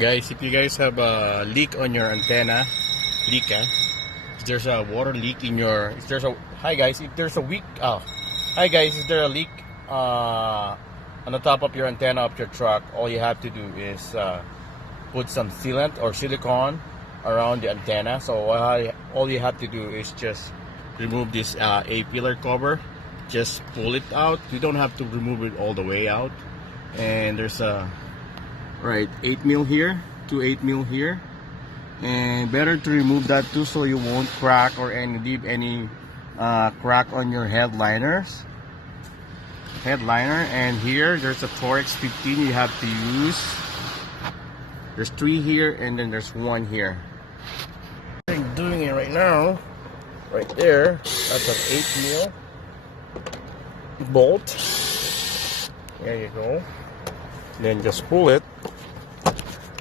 Guys, if you guys have a leak on your antenna, if there's a water leak in your, if there's a, hi guys, if there's a weak, hi guys, is there a leak on the top of your antenna of your truck? All you have to do is put some sealant or silicone around the antenna. So all you have to do is just remove this A-pillar cover. Just pull it out. You don't have to remove it all the way out. And there's a 8 mil here, 8 mil here, and better to remove that too, so you won't crack or leave any crack on your headliner. And here there's a Torx 15 you have to use. There's 3 here, and then there's 1 here. I'm doing it right now. Right there, that's an 8 mil bolt. There you go. Then just pull it.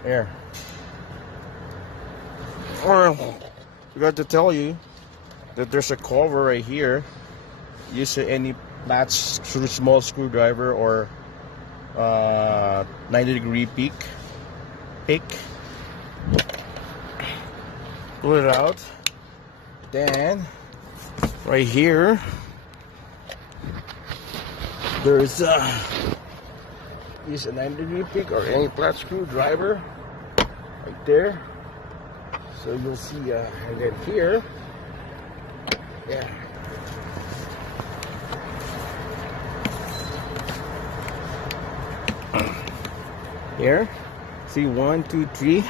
There. Well, forgot to tell you that there's a cover right here. Use any flat small screwdriver or 90-degree pick. Pull it out. Then right here there's use a 90-degree pick or any flat screwdriver right there. So you'll see, and then here, yeah. Here, see 1, 2, 3.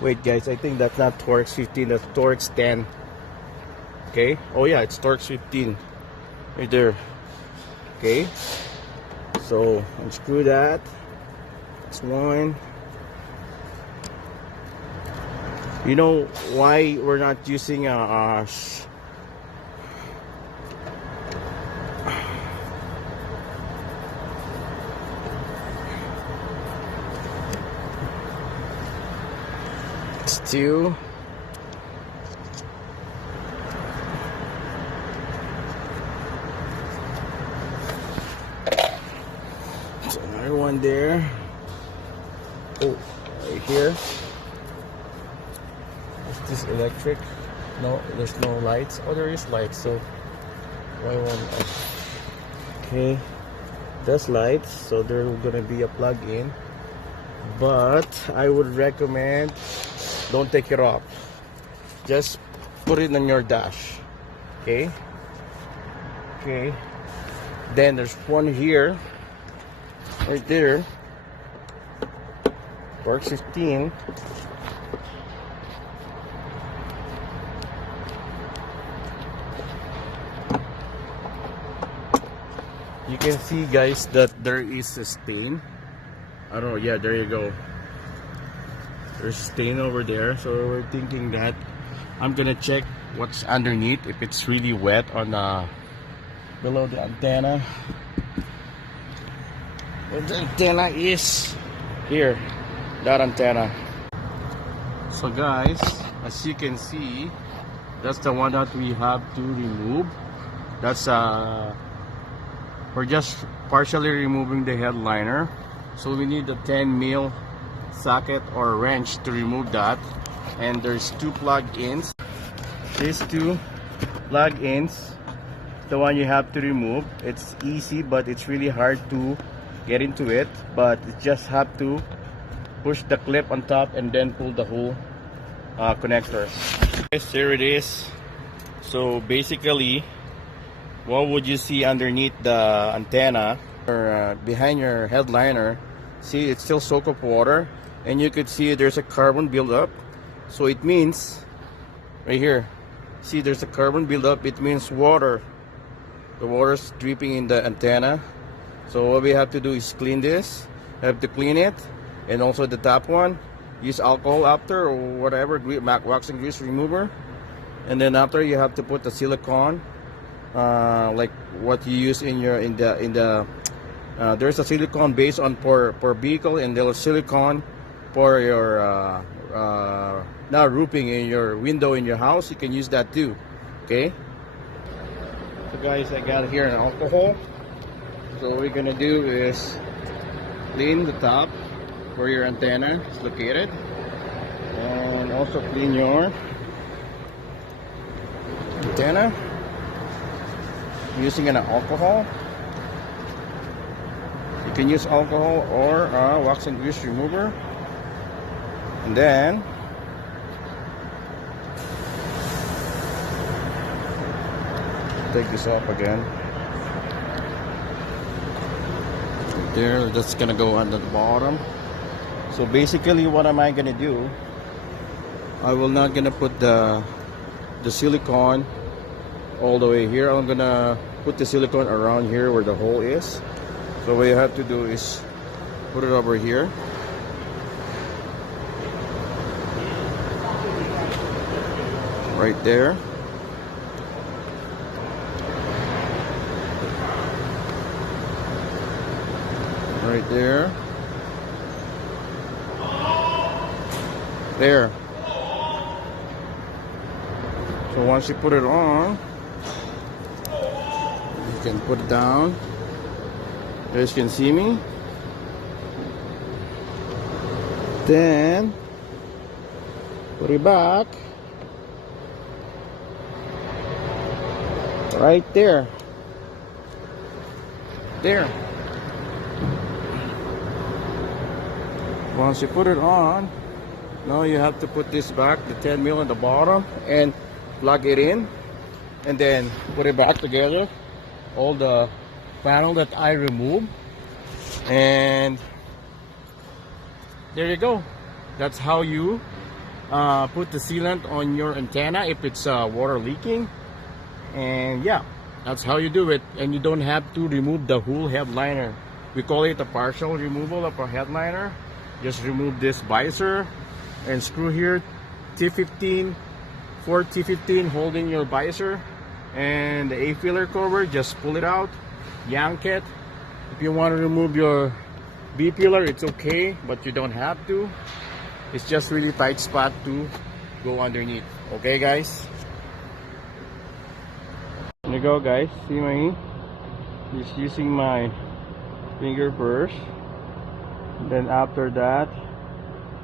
Wait, guys, I think that's not Torx 15. That's Torx 10. Okay. Oh yeah, it's Torx 15. Right there. Okay, so unscrew that. It's 1. You know why we're not using it's 2. Another one there. Oh, right here. Is this electric? No, there's no lights. Oh, there is lights. So why won't? Okay, there's lights. So there's gonna be a plug-in. But I would recommend don't take it off. Just put it on your dash. Okay. Okay. Then there's one here. Right there, Torx 15. You can see, guys, that there is a stain. I don't know. Yeah, there you go. There's a stain over there. So we're thinking that I'm gonna check what's underneath, if it's really wet on below the antenna. The antenna is here, that antenna. So guys, as you can see, that's the one that we have to remove. That's we're just partially removing the headliner, so we need a 10 mil socket or wrench to remove that. And there's 2 plug-ins. These 2 plug-ins, the one you have to remove. It's easy, but it's really hard to get into it, but you just have to push the clip on top and then pull the whole connector. Yes, here it is. So basically, what would you see underneath the antenna or behind your headliner? See, it's still soaked with water, and you could see there's a carbon buildup. So it means right here, see, there's a carbon buildup. It means water. The water's dripping in the antenna. So what we have to do is clean this. Have to clean it, and also the top one. Use alcohol after, or whatever, wax and grease remover. And then after, you have to put the silicone, like what you use in the there's a silicone base on per vehicle, and there's silicone for your now roofing in your window in your house. You can use that too. Okay. So guys, I got here an alcohol. So what we're gonna do is clean the top where your antenna is located, and also clean your antenna using an alcohol. You can use alcohol or wax and grease remover, and then take this off again. There, that's gonna go under the bottom. So basically, what am I gonna do? I will not gonna put the silicone all the way here. I'm gonna put the silicone around here where the hole is. So what you have to do is put it over here. Right there. Right there. There. So once you put it on, you can put it down. You guys can see me. Then put it back. Right there. There. Once you put it on, now you have to put this back, the 10 mil on the bottom, and plug it in, and then put it back together. All the panel that I removed, and there you go. That's how you put the sealant on your antenna if it's water leaking. And yeah, that's how you do it, and you don't have to remove the whole headliner. We call it a partial removal of a headliner. Just remove this visor and screw here T15, 4 T15 holding your visor, and the A-filler cover, just pull it out, yank it. If you want to remove your B-pillar, it's okay, but you don't have to. It's just really tight spot to go underneath. Okay guys? There you go guys, see me? Just using my finger first. Then after that,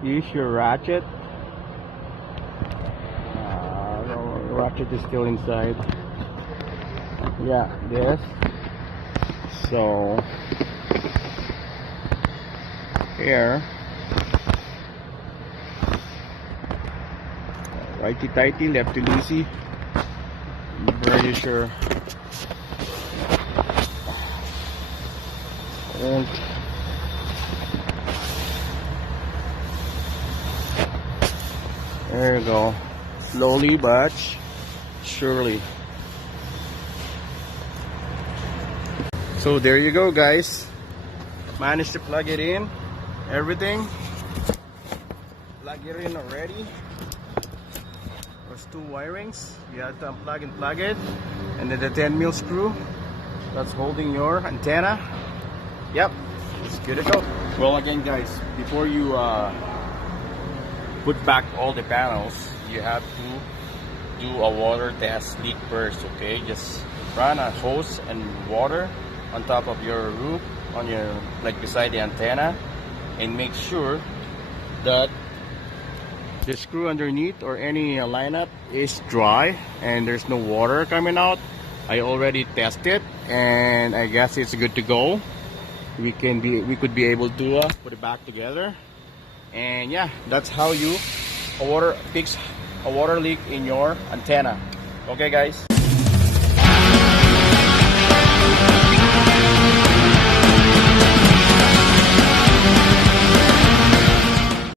use your ratchet. The ratchet is still inside. Yeah, this. So here, righty tighty, lefty loosey. I'm very sure. And there you go. Slowly but surely. So there you go guys. Managed to plug it in. Everything. Plug it in already. There's 2 wirings. You have to unplug and plug it. And then the 10 mil screw that's holding your antenna. Yep, it's good to go. Well again guys, before you put back all the panels, you have to do a water test leak first. Okay, just run a hose and water on top of your roof, on your, like beside the antenna, and make sure that the screw underneath or any lineup is dry and there's no water coming out. I already tested and I guess it's good to go. We could be able to put it back together. And yeah, that's how you fix a water leak in your antenna. Okay guys.